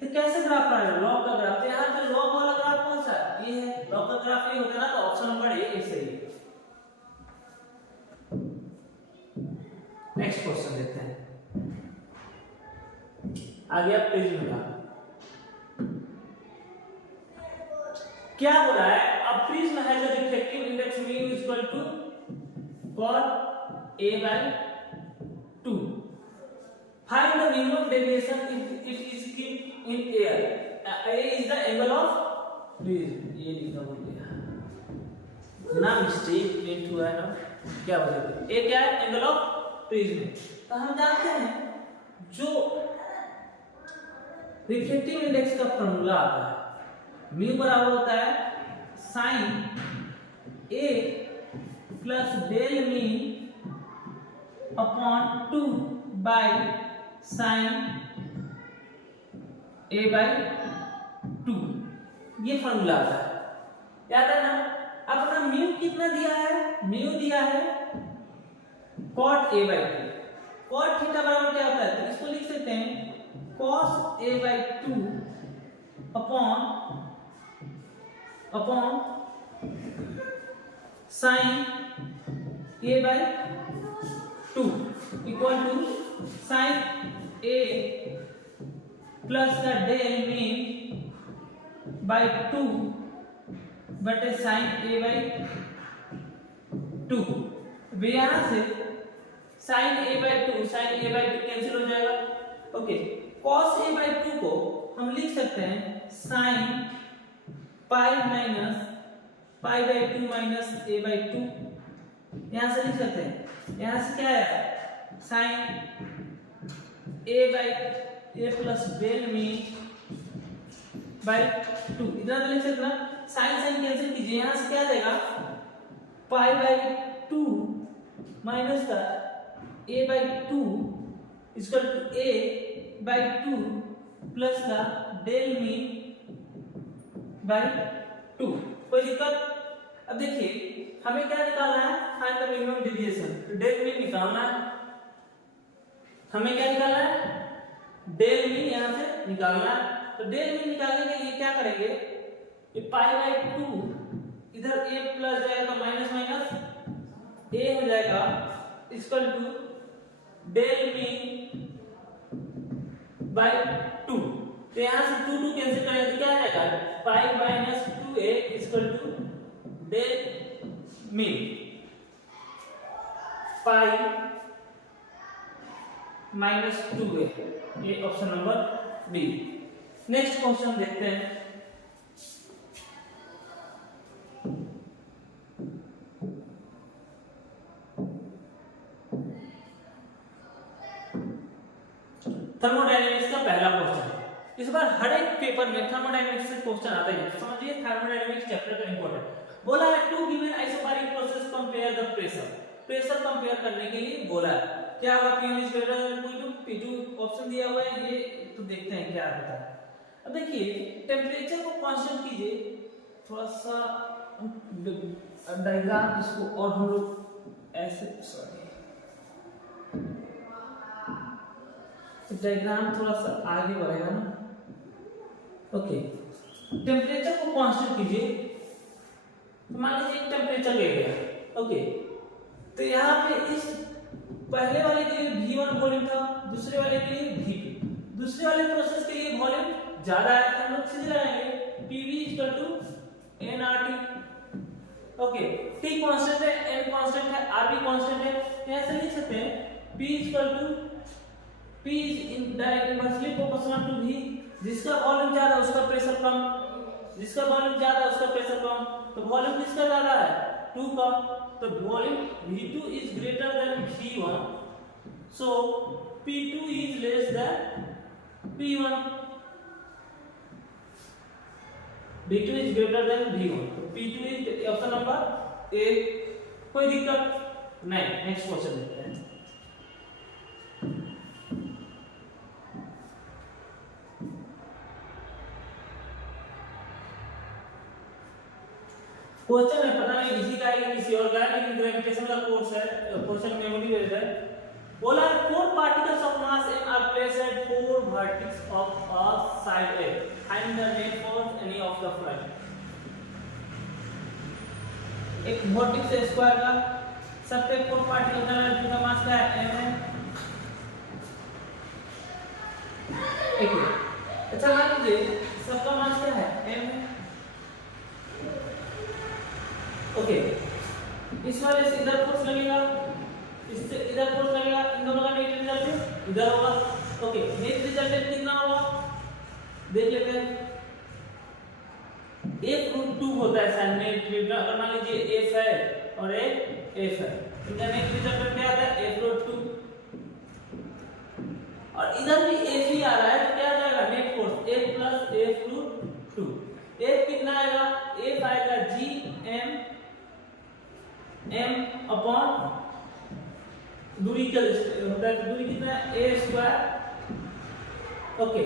तो कैसे ग्राफ आएगा? लॉग का ग्राफ। तो यहाँ पे लॉग वाला ग्राफ कौन सा है? ये है। लॉग का ग्राफ ये होता है ना, तो ऑप्शन नंबर ए सही है। नेक्स्ट क्वेश्चन देखते हैं। आ गया प्रिज्म का। क्या बोला है? A prism has a reflective index μ equal to cot a by 2. Find the minimum deviation if it is kept in air. A is the angle of prism. ये लिखना भूल गया ना, मिस्टेक प्रिंट हुआ है ना। क्या बोले? a क्या है? Angle of prism. तो हम जानते हैं जो रिफ्लेक्टिव इंडेक्स का फॉर्मूला आता है, म्यू बराबर होता है sine a plus del min upon 2 by sine a by 2। ये फॉर्मूला आता है, याद है ना? अपना म्यू कितना दिया है? म्यू दिया है cot a by 2। cot theta बराबर क्या होता है? तो इसको लिख सकते हैं cos a by 2 upon sine a by 2 equal to sine a plus का डेल मीन बाई 2 बटे साइन a बाई 2। यहां से साइन a बाई 2 कैंसिल हो जाएगा। ओके, cos a बाई 2 को हम लिख सकते हैं sine pi minus pi by 2 minus a by 2। यहां से लिख सकते हैं, यहां से क्या है? Sine a by a plus del min by 2। इधर लिख सकते ना, साइन साइन कैंसिल कीजिए, यहां से क्या आ जाएगा? पाई बाई 2 माइनस का a by 2 equal to a by 2 plus का डेल मीन बाई 2। कोई दिक्कत? अब देखिए हमें क्या निकालना है? Find the minimum deviation. Del min निकालना है। हमें क्या निकालना है? डेल मीन यहां से निकालना है। तो डेल मीन निकालने के लिए क्या करेंगे? ये पाई बाई 2 इधर a प्लस जाएगा तो माइनस माइनस a हो जाएगा equal to del min by 2। तो यहां से 2 2 कैंसिल करेंगे तो क्या आ जाएगा? Pi minus 2a equal to del min pi minus 2a। ये option number B. Next question देखते हैं। थर्मोडायनेमिक्स का पहला क्वेश्चन। इस बार हर एक पेपर में थर्मोडायनेमिक्स से क्वेश्चन आता है, समझिए थर्मोडायनेमिक्स चैप्टर का इंपॉर्टेंट। बोला है two given isobaric process compare the pressure. Pressure compare करने के लिए बोला है। क्या होगा? P1 is greater than P2। P2 option दिया हुआ है, ये तो देखते हैं क्या होता है। अब देखिए टेम्परेचर को कांस्टेंट कीजिए, थोड़ा सा डायग्राम इसको और हम लोग ऐसे, सॉरी डायग्राम थोड़ा सा आगे बढ़ेगा ना। ओके, टेम्परेचर को कांस्टेंट कीजिए, तो मान लीजिए एक टेम्परेचर ले गया। ओके, तो यहाँ पे इस पहले वाले के लिए V1 वॉल्यूम था, दूसरे वाले के लिए V2। दूसरे वाले प्रोसेस के लिए वॉल्यूम ज्यादा है, तो हम लोग सीधे लगाएंगे PV nRT। Okay, T constant है, N कांस्टेंट है, R भी कांस्टेंट है, तो ऐसे लिख सकते हैं P in direct inversely proportional to V। जिसका वॉल्यूम ज्यादा उसका प्रेशर कम, जिसका वॉल्यूम ज्यादा उसका प्रेशर कम, तो वॉल्यूम किसका ज्यादा है? 2 का, तो volume V2 is greater than V1, so P2 is less than P1। V2 is greater than V1, तो P2 is option number A. कोई दिक्कत नहीं, नेक्स्ट क्वेश्चन देखते हैं। क्वेश्चन है, पता नहीं इसी का है कि किसी और का है, लेकिन ग्रेविटेशन का कोर्स है, क्वेश्चन मेमोरी बेस्ड है। बोला 4 particles of mass m are placed at 4 vertices of a side A. Find the net force any of the following. एक वर्टेक्स है स्क्वायर का, सब पे 4 पार्टिकल का है, जिनका मास क्या है? m है। ठीक है, अच्छा मान लीजिए सबका मास क्या है? m है। ओके, इस वाले से इधर फोर्स लगेगा, इससे इधर फोर्स लगेगा, इन दोनों का नेट रिजल्टेंट इधर होगा। ओके, नेट रिजल्टेंट कितना होगा देख लेते हैं। F√2 होता है शायद नेट रिजल्टेंट, अगर मान लीजिए F है और एक F है, इनका नेट रिजल्टेंट क्या आता है? F√2। और इधर भी F ही आ रहा है, तो क्या आ जाएगा? Net force F plus F√2। F कितना आएगा? F आएगा G m अपॉन दूरी का होता है, दूरी कितना है? a square. ओके,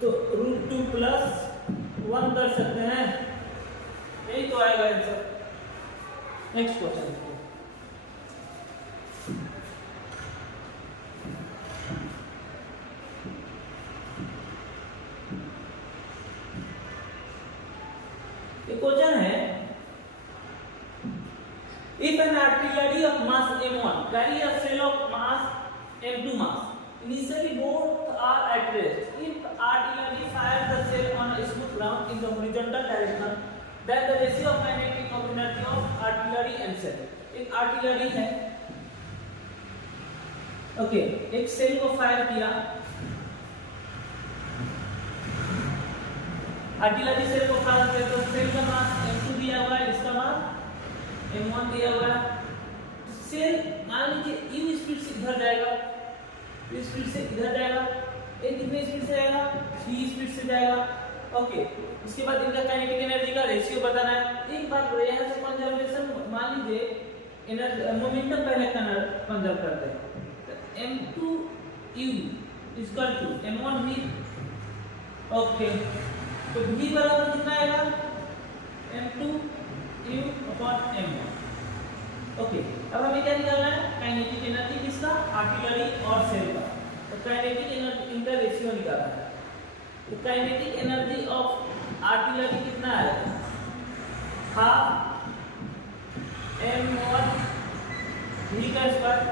तो √2 प्लस 1 कर सकते हैं, यही तो आएगा आंसर। नेक्स्ट क्वेश्चन देखो। ये क्वेश्चन है, if an artillery of mass m1 carry a shell of mass m2 mass, initially both are at rest. If artillery fires the shell on a smooth ground in the horizontal direction, then the ratio of kinetic energy of artillery and shell. एक artillery है, okay, एक cell को fire किया, artillery cell को fire किया, तो cell का मास m2 दिया हुआ है, इसका मास m1 दिया हुआ है। सेल मान लीजिए u स्पीड से इधर जाएगा, u स्पीड से इधर जाएगा, ये कितने स्पीड से जाएगा? v स्पीड से जाएगा। ओके, उसके बाद इनका काइनेटिक एनर्जी का रेशियो बताना है। एक बात यहाँ से कंजर्वेशन, मान लीजिए एनर्जी मोमेंटम पहले कंजर्व करते हैं, तो m2u equal to m1v। Okay, तो v बराबर कितना आएगा? m2u upon m1। ओके, अब हमें क्या निकालना है? काइनेटिक एनर्जी किसका? आर्टिलरी और सेल का। तो काइनेटिक एनर्जी इनका रेशियो निकालना है। तो काइनेटिक एनर्जी ऑफ आर्टिलरी कितना है? हाफ m1 v का स्क्वायर।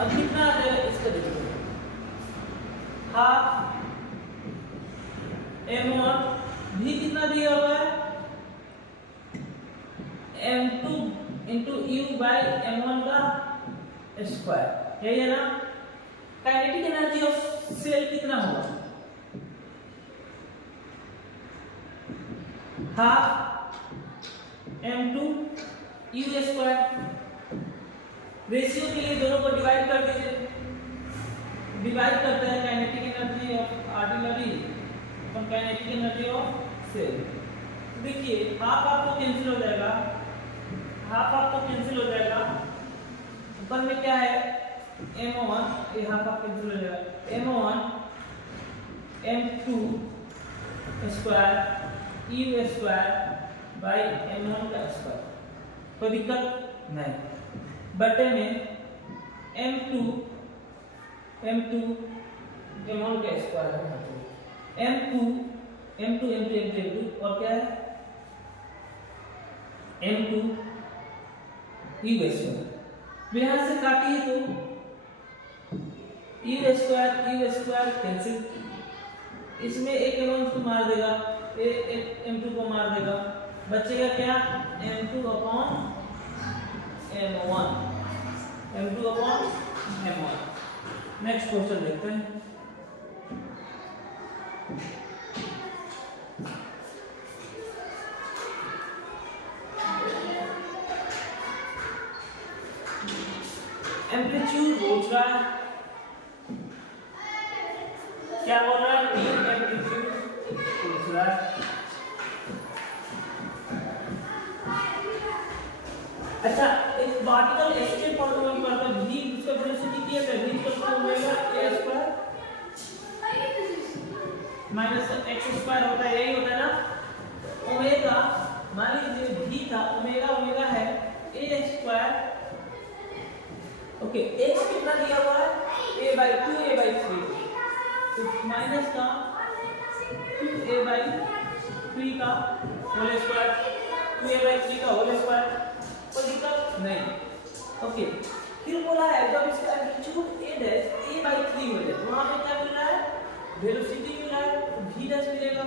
अब कितना आ जाएगा इसका देखिए, हाफ m1 v कितना दिया हुआ है? m2 into u by m1 का स्क्वायर, यही है ना। काइनेटिक एनर्जी ऑफ सेल कितना होगा? Half m2 u square. Ratio के लिए दोनों को डिवाइड कर दीजिए, डिवाइड करते हैं काइनेटिक एनर्जी ऑफ आर्टिलरी और काइनेटिक एनर्जी ऑफ सेल। देखिए हाफ आपको कैंसिल हो जाएगा, हाफ आपको कैंसिल हो जाएगा, ऊपर में क्या है? m1 ये हाफ हाफ कैंसिल हो जाएगा, m1 m2 square u square by m1 का स्क्वायर। कोई दिक्कत नहीं। बटे में m2 m1 का स्क्वायर है, m2 और क्या है m2 u स्क्वायर। यहां से काटिए तो u स्क्वायर कैंसिल, इसमें एक m1 को मार देगा, एक m2 को मार देगा, बचेगा क्या m2 upon m1। Next question देखते हैं। एम्पलीट्यूड पूछ रहा है, क्या बोल रहा है, मीन एम्पलीट्यूड पूछ रहा है। अच्छा, एक पार्टिकल एस्केप फॉर्मूला में पढ़ता है, v उसका वेलोसिटी क्या है, v equal to omega a square minus x square होता है, यही होता है ना। ओमेगा मान लीजिए v था, ओमेगा है a स्क्वायर, ओके, x कितना दिया हुआ है a/2 a/3, तो माइनस का 2a/3 का होल स्क्वायर, 2a/3 का होल स्क्वायर, कोई दिक्कत नहीं। ओके, फिर बोला है जब इसका एम्पलीट्यूड a/3 हो जाए तो वहां पे क्या मिल रहा है, वेलोसिटी मिल रहा है, तो v' मिलेगा,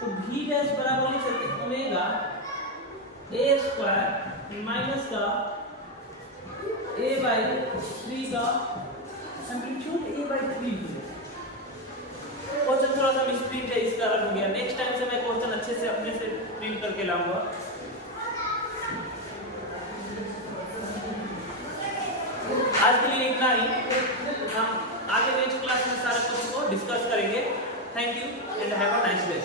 तो v' बराबर लिख सकते हैं ओमेगा a स्क्वायर माइनस का a/3 का एम्पलीट्यूड a/3 मिलेगा। क्वेश्चन थोड़ा सा मिसप्रिंट है, इस कारण हो गया। नेक्स्ट टाइम से मैं क्वेश्चन अच्छे से अपने से प्रिंट करके लाऊंगा। आज के लिए इतना ही, हम आगे नेक्स्ट क्लास में सारे कुछ को डिस्कस करेंगे। Thank you and have a nice day.